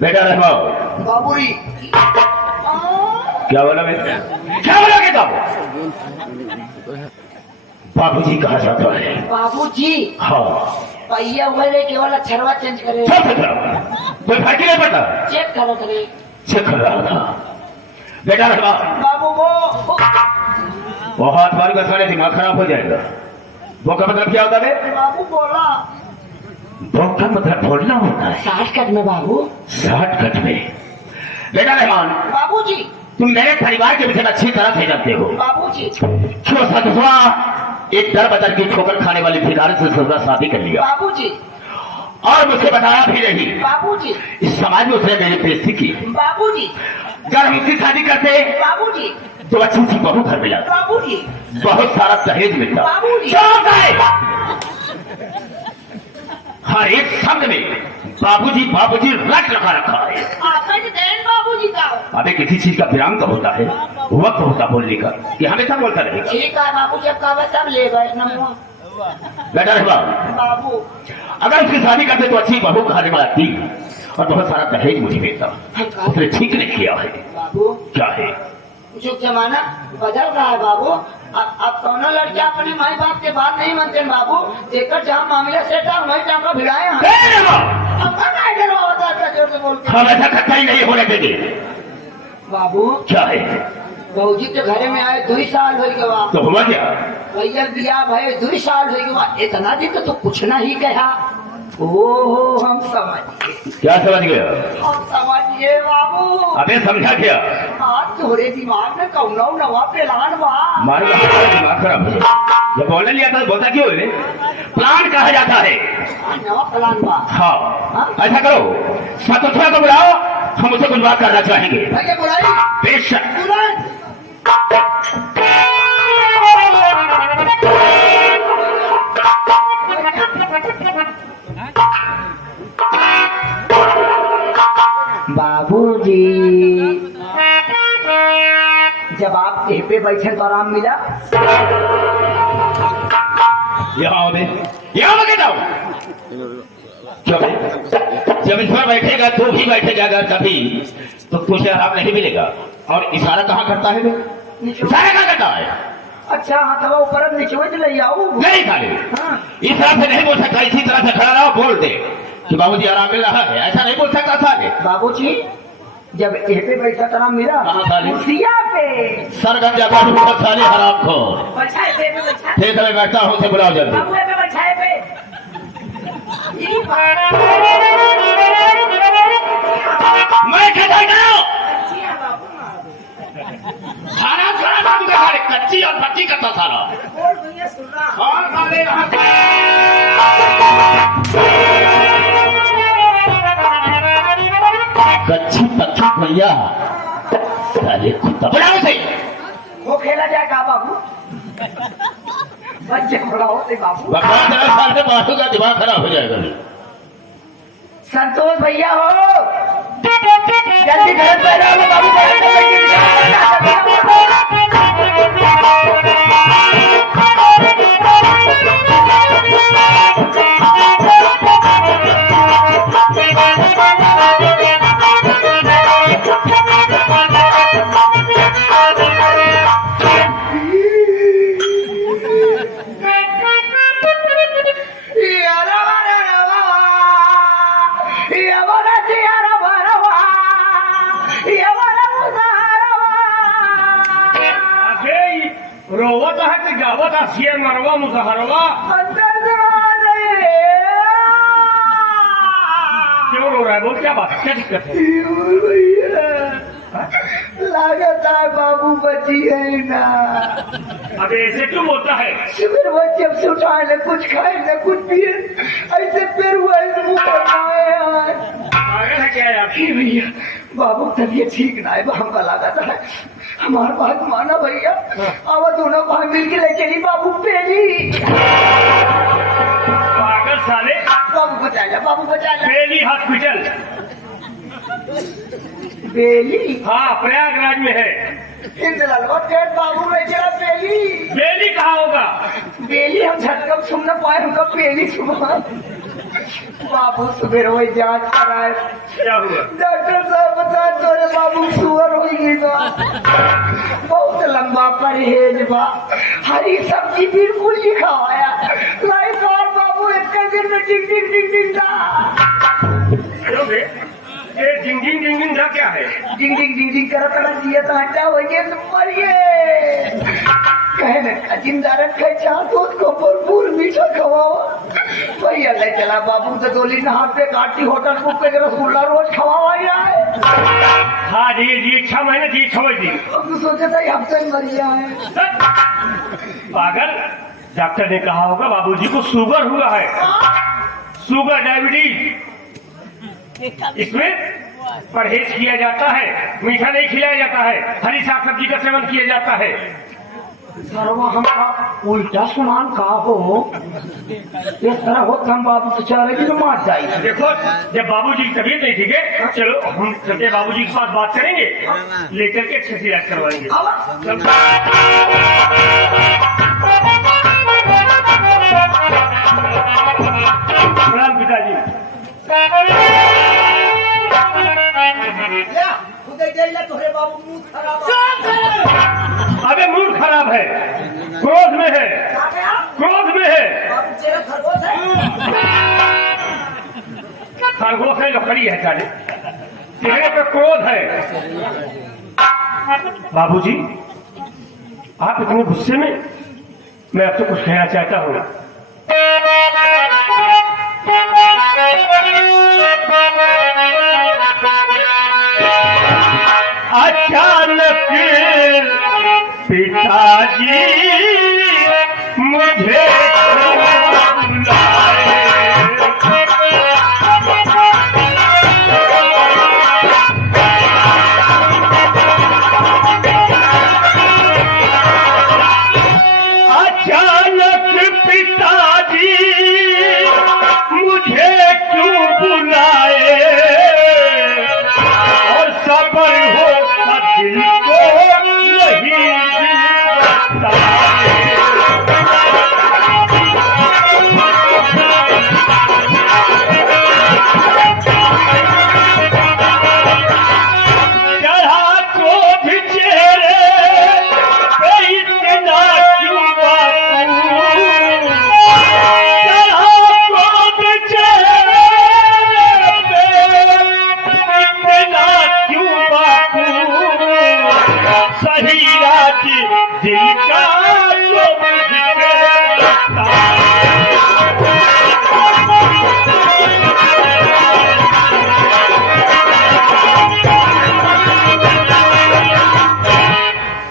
बेटा रहवाओ। बाबूजी क्या बोला बेटा? क्या बोला बेटा? बाबूजी कहा जाता है? बाबूजी हाँ पहिया हुए रे केवल अक्षरवा चेंज करे। सब खतरा कोई फर्क ही नहीं पड़ता। चेक करो करे। चेक कर रहा था बेटा रहवा। बाबू वो हाथ मार का सारे दिमाग खराब हो जाएगा। वो का मतलब क्या होता है? बाबू बोला वो का मतलब बोलना होता है 60 कट में बाबू। 60 कट में। बेटा रहमान बाबूजी तुम मेरे परिवार के विषय में अच्छी तरह से जानते हो। बाबूजी क्यों सतुआ एक दर बदर की ठोकर खाने वाली भिखारी से ससुरा शादी कर लिया बाबूजी और मुझे बताया भी नहीं। बाबूजी इस समाज में उसने मेरी बेइज्जती की। बाबूजी जब हम उसकी शादी करते बाबूजी तो अच्छी सी बहू घर मिला, बाबूजी बहुत सारा दहेज मिलता। बाबूजी। चुप है। हर एक शब्द में बाबूजी बाबूजी रट लगा रखा है। आपका जो देन बाबूजी का अबे किसी चीज का विराम तो होता है, वक्त होता बोलने का, कि हमेशा बोलता रहेगा। ठीक है बाबू जब कहा तब ले गए नमो। बेटा रहवा बाबू अगर उसकी शादी करते तो अच्छी बहू घर में आती और बहुत सारा दहेज मुझे देता। उसने ठीक नहीं किया है। बाबू क्या है? जो जमाना बदल रहा है बाबू। अब कौनो लड़के अपने माई बाप के बात नहीं मानते बाबू। देखकर जहाँ मामला सेट है वही टांगा भिड़ाए हैं। जोर से बोलते हम ऐसा खट्टा ही नहीं होने देंगे। बाबू क्या है? बहूजी के घरे में आए 2 साल हो गया। तो हुआ क्या? भैया बिया भाई 2 साल हो गया। इतना दिन तो कुछ ना ही कहा। ओहो हम समझ गए। क्या समझ गया? हम समझ गए बाबू। अबे समझा क्या? आज तुम्हारे दिमाग में कौनो नवा प्लान बा। मारो दिमाग खराब हो गया। जब बोलने लिया था बोलता क्यों है? प्लान कहा जाता है। नवा प्लान बा। हाँ ऐसा करो सतुआ को बुलाओ, हम उसे कुछ बात करना चाहेंगे। भैया बुलाई बेशक। बाबूजी जब आप यहीं पे बैठे तो आराम मिला। यहाँ जाओ। जब इस पर बैठेगा तो भी बैठेगा, अगर कभी तो तुझे आराम नहीं मिलेगा। और इशारा कहाँ करता है? इशारा कहाँ करता है? अच्छा हाँ तब ऊपर नीचे ले आओ। नहीं खाली इस तरह से नहीं बोल सकता। इसी तरह से खड़ा रहो, बोल दे कि बाबूजी आराम मिल रहा है। ऐसा नहीं बोल सकता साले। बाबूजी जब यहीं पे बैठा तो आराम मिला। कुर्सिया पे सरगम जाकर बहुत साले हराम को ठीक है बैठता हूँ से बुलाओ जल्दी। मैं कहता हूँ सारा सारा काम का सारे कच्ची और पक्की करता सारा। और साले यहाँ कच्ची पक्की भैया साले कुत्ता बुलाओ से। वो खेला जाए का बाबू? बच्चे बुलाओ से बाबू। भगवान तेरा साल से बातों का दिमाग खराब हो जाएगा। संतोष भैया हो जल्दी घर पे आओ बाबू। रोवत है कि गावत है मरवा मुजहरवा। क्यों रो रहा है? बोल क्या बात है? क्या दिक्कत है? लागत है बाबू बची है ना। अबे ऐसे क्यों बोलता है? फिर वो जब से उठाए न कुछ खाए न कुछ पिए ऐसे फिर हुआ क्या है आपकी? भैया बाबू तबीयत ठीक ना है। हमका लागत है हमारे बात माना भैया। अब दोनों भाई मिल के ले चली बाबू पेली। पागल साले। बाबू बचा ले बाबू बचा ले। बेली हॉस्पिटल। बेली हाँ प्रयागराज में है। बाबू में जरा बेली। बेली कहाँ होगा? बेली हम झटकम सुन न पाए हमका बेली सुबह। बाबू सुबह वही जांच कराए, क्या हुआ? डॉक्टर साहब बता तोरे बाबू शुगर हो गई बा, बहुत लंबा परहेज बा, हरी सब्जी बिल्कुल नहीं खवाया, लाई बार बाबू एक दिन में डिंग डिंग डिंग डिंग दा क्योंकि ये डिंग डिंग डिंग डिंग दा क्या है? डिंग डिंग डिंग डिंग करा करा दिया तो हटा हो गया तो मरिए, कहे ना जिंदा रखे चाहतो उसको भरपूर मीठा खवाओ, भैया ले चला बाबू तो डोली ने हाथ पे काटी, होटल बुक पे रसगुल्ला रोज खवाओ यार, हाँ जी 6 महीने जी 6 दिन। अब तो सोचा था हफ्ते में मरिया है, पागल, डॉक्टर ने कहा होगा बाबूजी को शुगर हुआ है, शुगर डायबिटीज, इसमें परहेज किया जाता है, मीठा नहीं खिलाया जाता है, हरी साग सब्जी का सेवन किया जाता है। सरवा हमका उल्टा सुनान का हो, इस तरह हो हम बाबू तो चाह रहे तो मार जाए। देखो जब बाबूजी की तबीयत नहीं ठीक है, चलो हम चलते बाबूजी के पास बात करेंगे, लेकर के अच्छे से इलाज करवाएंगे। प्रणाम पिताजी। तोरे बाबू मुंह खराब, अबे मूड खराब है, क्रोध में है, क्रोध में है, खरगोश है, लकड़ी है, साले चेहरे पे क्रोध है। बाबूजी आप इतने गुस्से में, मैं आपसे कुछ कहना चाहता हूँ। अचानक पिताजी मुझे बुलाए, अचानक पिताजी मुझे क्यों बुलाए, और सबर हो दिल को नहीं बताए। चढ़ा क्रोध चेहरे पे इतना क्यों बापू, चढ़ा क्रोध चेहरे पे इतना क्यों बापू, सही रात दिल का जो मुझसे बता।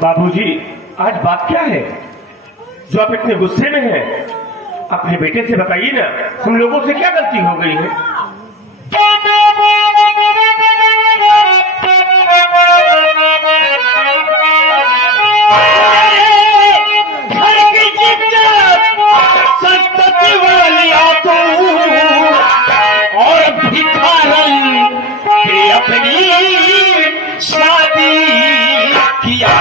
बाबूजी आज बात क्या है जो आप इतने गुस्से में हैं? अपने बेटे से बताइए ना, हम लोगों से क्या गलती हो गई है? संतति वाली तू और भिखारन के अपनी शादी किया।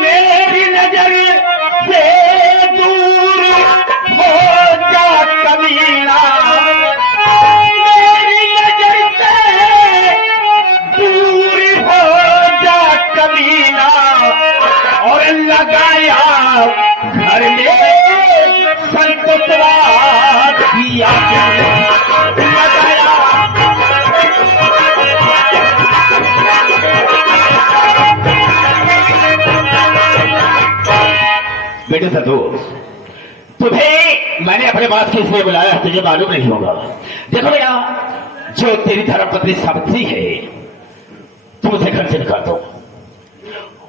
मेरी नजर से दूर हो जा कमीना, मेरी नजर से दूर हो जा कमीना, और लगाया घर में संतवा किया, लगाया। बेटे सतू, तुम्हें मैंने अपने बात के इसलिए बुलाया, तुझे मालूम नहीं होगा। देखो बेटा, जो तेरी धर्मपत्नी सावित्री है, तुम उसे घर से निकाल दो,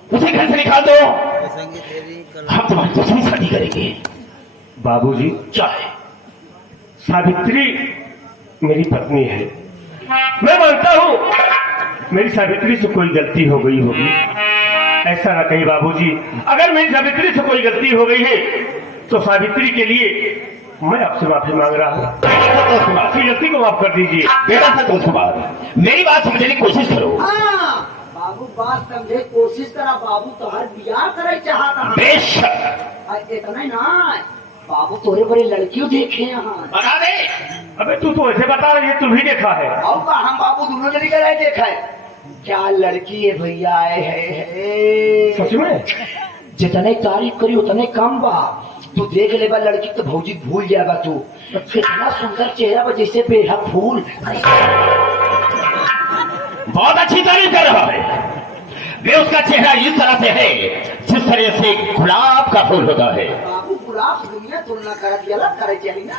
उसे घर से निकाल दो, हम तुम्हारी दूसरी शादी करेंगे। बाबूजी क्या है? सावित्री मेरी पत्नी है, मैं मानता हूँ मेरी सावित्री से कोई गलती हो गई होगी, ऐसा ना कहीं बाबूजी। अगर मेरी सावित्री से कोई गलती हो गई है तो सावित्री के लिए मैं आपसे माफी मांग रहा हूँ, आपकी गलती को माफ कर दीजिए। बेटा संतोष कुमार, मेरी बात समझने की कोशिश करो। बाबू बात समझे कोशिश करा बाबू तोहर बियाह करे चाहता बेशक इतना ही ना बाबू तोरे बड़े लड़कियों देखे यहाँ बता दे। अबे तू तो ऐसे बता रही है, तू भी देखा है। और का हम बाबू दोनों जने का देखा है। क्या लड़की है भैया है सच में? जितने तारीफ करी उतने कम बा। तू देख ले बा लड़की तो भौजी भूल जाएगा तू। कितना सुंदर चेहरा बा जैसे बेला फूल। बहुत अच्छी तारीफ कर रहा है। वे उसका चेहरा इस तरह से है जिस तरह से गुलाब का फूल होता है। बाबू गुलाब से दुनिया तुलना कर अलग करे चाहिए ना।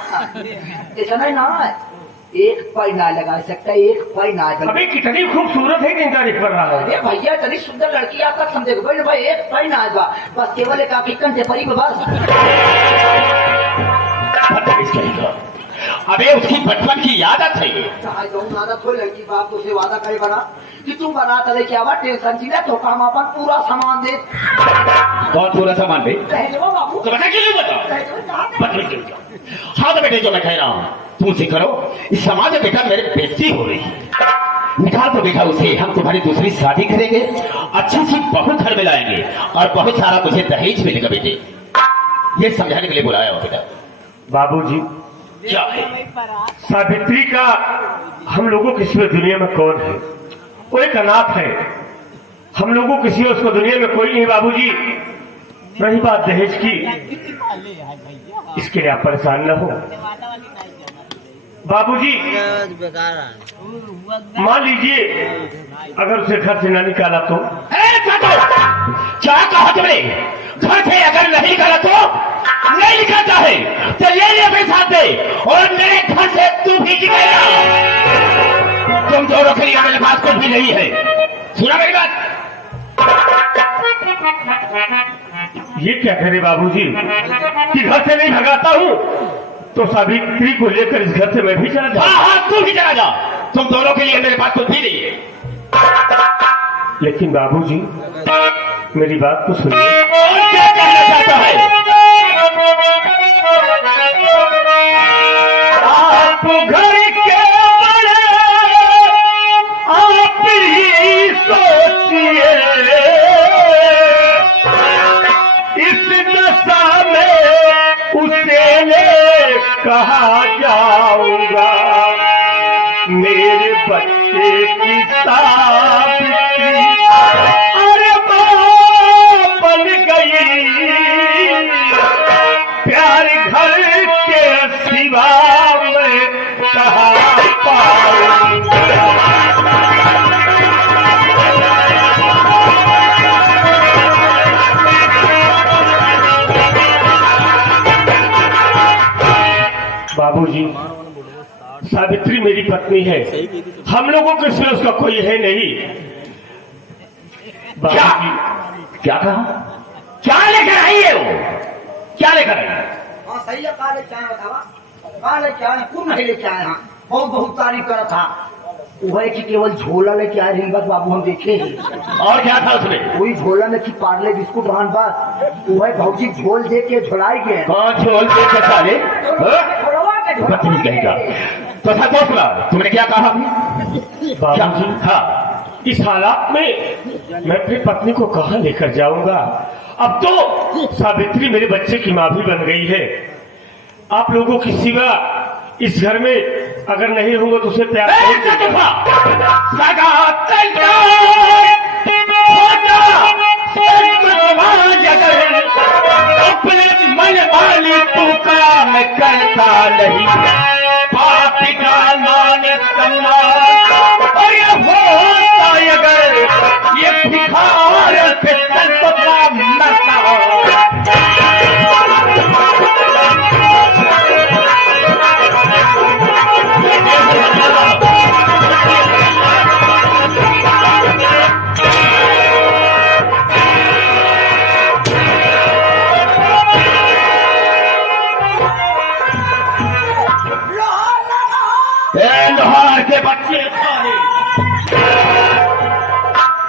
इतना ही ना एक पाई ना लगा सकता, एक पाई ना अबे कितनी खूबसूरत है कि तारीफ कर रहा है। अरे भैया इतनी सुंदर लड़की आता समझे भाई एक पाई ना आएगा बस केवल एक आपकी कंठे परी में बस। अबे उसकी बचपन की आदत है। आदत हो लड़की बाप तो से वादा करे बना कि तू बना तले क्या हुआ टेंशन चिल्ला तो काम अपन पूरा सामान दे। बहुत पूरा सामान दे बाबू तो बता क्यों बता। हाँ तो बेटे जो मैं कह रहा हूँ तू से करो। इस समाज में बेटा मेरे बेइज्जती हो रही है। निकाल तो बेटा उसे, हम तुम्हारी दूसरी शादी करेंगे, अच्छी सी बहू घर में लाएंगे और बहुत सारा मुझे दहेज मिलेगा बेटे। ये समझाने के लिए बुलाया हो बेटा। बाबूजी क्या है? सावित्री का हम लोगों किसी में दुनिया में कौन है? वो एक अनाथ है। हम लोगों किसी उसको दुनिया में कोई नहीं बाबूजी। रही बात दहेज की, इसके लिए आप परेशान न हो बाबूजी। मान लीजिए अगर उसे घर से न निकाला तो? क्या कहा तुमने? घर से अगर नहीं निकाला तो? नहीं निकालता है तो ले ले अपने साथ दे और मेरे घर से तू भी निकलेगा। तुम दोनों के लिए मेरे पास कुछ भी नहीं है। सुना मेरी बात? ये क्या करे बाबूजी कि घर से नहीं भगाता हूँ तो सावित्री को लेकर इस घर से मैं भी चला जाऊँ? हाँ तू भी चला जा। तुम दोनों के लिए मेरे पास कुछ भी नहीं है। लेकिन बाबूजी मेरी बात तो सुनिए। और क्या कहना चाहता है? आप घर के बड़े आप ही सोचिए इस दशा में उसे ले कहा जाऊंगा। मेरे बच्चे की सावित्री अरे मां बन गई। प्यार घर के सिवा में कहाँ पाऊंगा। बाबूजी सावित्री मेरी पत्नी है। हम लोगों के सिवा उसका कोई है नहीं। क्या क्या कहा? क्या लेकर आई है वो? क्या लेकर आई? हाँ सही है। काले चाय बतावा काले चाय क्यों नहीं लेके आए? हाँ बहुत बहुत तारीफ करा था। वह कि केवल झोला लेके आए रही बस बाबू हम देखे ही। और क्या था उसमें? वही झोला में कि पार्ले बिस्कुट रहन बस। वह भौजी झोल दे के झोलाई गए। कौन झोल दे के साले? बदतमीज कहेगा। तो सच बोला तुमने क्या कहा? क्या? बाबूजी हाँ इस हालात में मैं अपनी पत्नी को कहाँ लेकर जाऊंगा? अब तो सावित्री मेरे बच्चे की माँ भी बन गई है। आप लोगों की सिवा इस घर में अगर नहीं रहूंगा तो उसे प्यार अपने मन वाली तू काम करता नहीं। पापी का मान सम्मान और ये होता अगर ये भिखार पे संत का मरता लोहार के बच्चे सारे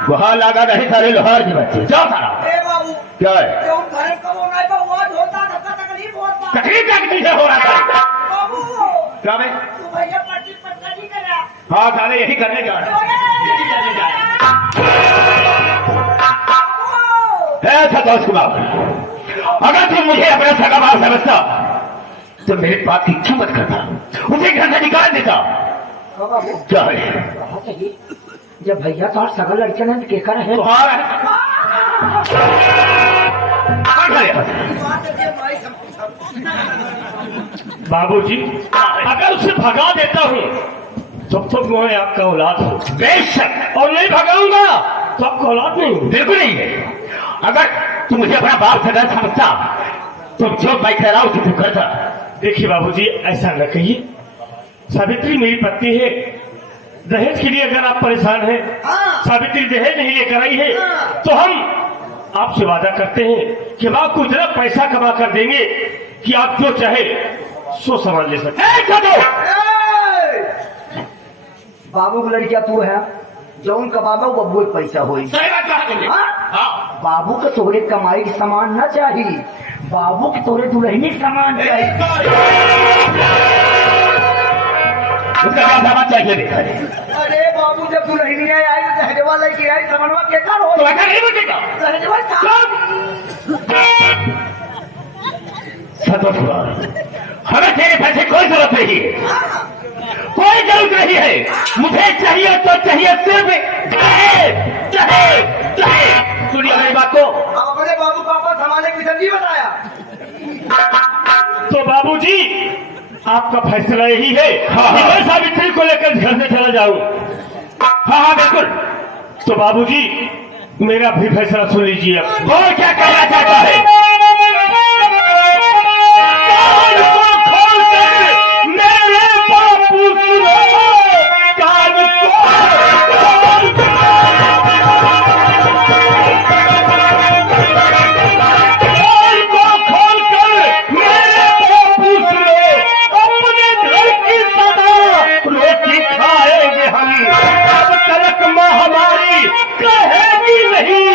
वहां लगा नहीं सारे लोहार के बच्चे। जाओ सारा। क्या है? तकलीफ क्या हो रहा था? क्या भाई? हाँ सारे यही करने जा रहे हैं। संतोष कुमार, अगर तुम मुझे अपना सगा बाप समझता तो मेरे बाप की इच्छा मत करता, उसे घर से निकाल देता। क्या है? जब भैया तो सगल लड़के ने के कर है बाबूजी, अगर उसे भगा देता हूँ तब तो मैं आपका औलाद हूँ, बेशक, और नहीं भगाऊंगा तो आपका औलाद नहीं हूँ। बिल्कुल नहीं है। अगर तू मुझे अपना बाप सगा समझता तो जो मैं कह रहा हूँ तू करता। देखिए बाबूजी, ऐसा न कहिए, सावित्री मेरी पत्नी है। दहेज के लिए अगर आप परेशान हैं, सावित्री दहेज नहीं लेकर आई है, तो हम आपसे वादा करते हैं कि हम आपको इतना पैसा कमा कर देंगे कि आप जो चाहे सो सामान ले सकते। बाबू की लड़किया तू है, जो उनका बाबा वो बब्बू पैसा होई। सही बात कहा तुमने। हाँ। बाबू के तोरे कमाई की सामान न चाहिए, बाबू के तोरे दुल्हनी सामान चाहिए। उसका क्या सामान चाहिए देखा है? अरे बाबू जब दुल्हनी आई तो दहेजवा लेके आई, सामानवा के कर हो तो ऐसा नहीं बचेगा। दहेजवा संतोष कुमार, हमें तेरे पैसे कोई जरूरत नहीं है, कोई जरूरत नहीं है। मुझे चाहिए तो चाहिए सिर्फ सुनिए मेरी बात को। अब अपने बाबू पापा संभालने की संजी बताया। तो बाबूजी, आपका फैसला यही है हाँ, कि हाँ। मैं सावित्री को लेकर घर से चला जाऊं। हाँ हाँ बिल्कुल। तो बाबूजी, मेरा भी फैसला सुन लीजिए। अब और क्या कहना चाहता है? कान को खोलकर मेरे बापू सुनो, कान को खोलकर मेरे बापू सुनो, अपने घर की सदा रोटी खाएंगे हम, अब तलक माँ हमारी कहेगी नहीं,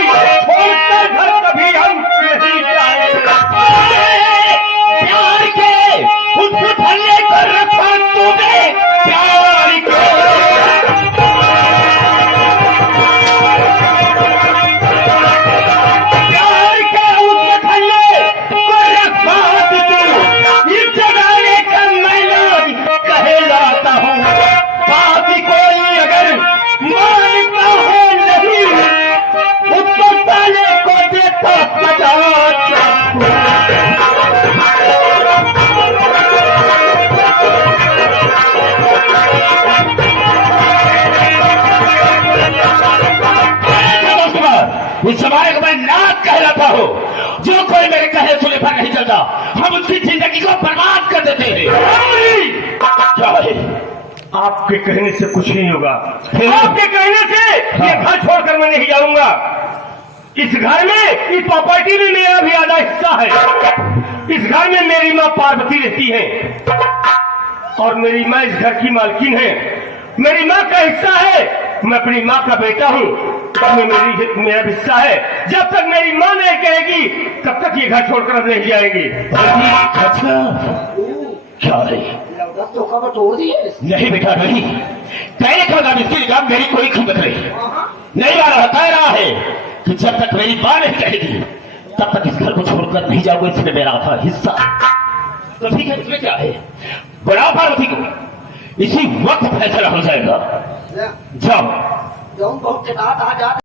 छोड़कर घर कभी हम नहीं जाएंगे। प्यार के उसको धन्य कर रखा तूने, प्यार के प्यार के उसको धन्य कर रखा तू। इस जगाने का मैं लोग कहलाता हूँ। बात कोई अगर मानता है नहीं, उसको ताले को देता सजा। इस जमाने को मैं नाक कहलाता हूँ। जो कोई मेरे कहे सुने पर नहीं चलता, हम उसकी जिंदगी को बर्बाद कर देते हैं। क्या है? आपके कहने से कुछ नहीं होगा। फिर? आपके कहने से ये घर छोड़कर मैं नहीं जाऊंगा। इस घर में, इस प्रॉपर्टी में मेरा भी आधा हिस्सा है। इस घर में मेरी माँ पार्वती रहती है और मेरी माँ इस घर की मालकिन है। मेरी माँ का हिस्सा है, मैं अपनी माँ का बेटा हूँ, मेरा हिस्सा है। जब तक मेरी माँ नहीं कहेगी तब तक ये घर छोड़कर हम नहीं जाएंगे। अच्छा क्या है? तो खबर तोड़ दिए। नहीं बेटा नहीं, कहने का मतलब इसकी निगाह मेरी कोई कीमत नहीं आ रहा। कह रहा है कि जब तक मेरी माँ नहीं कहेगी तब तक इस घर को छोड़कर नहीं जाओगे, इसमें मेरा था हिस्सा। तो ठीक है, इसमें क्या है? बड़ा पार्वती को इसी वक्त फैसला हो जाएगा। जाओ। बहुत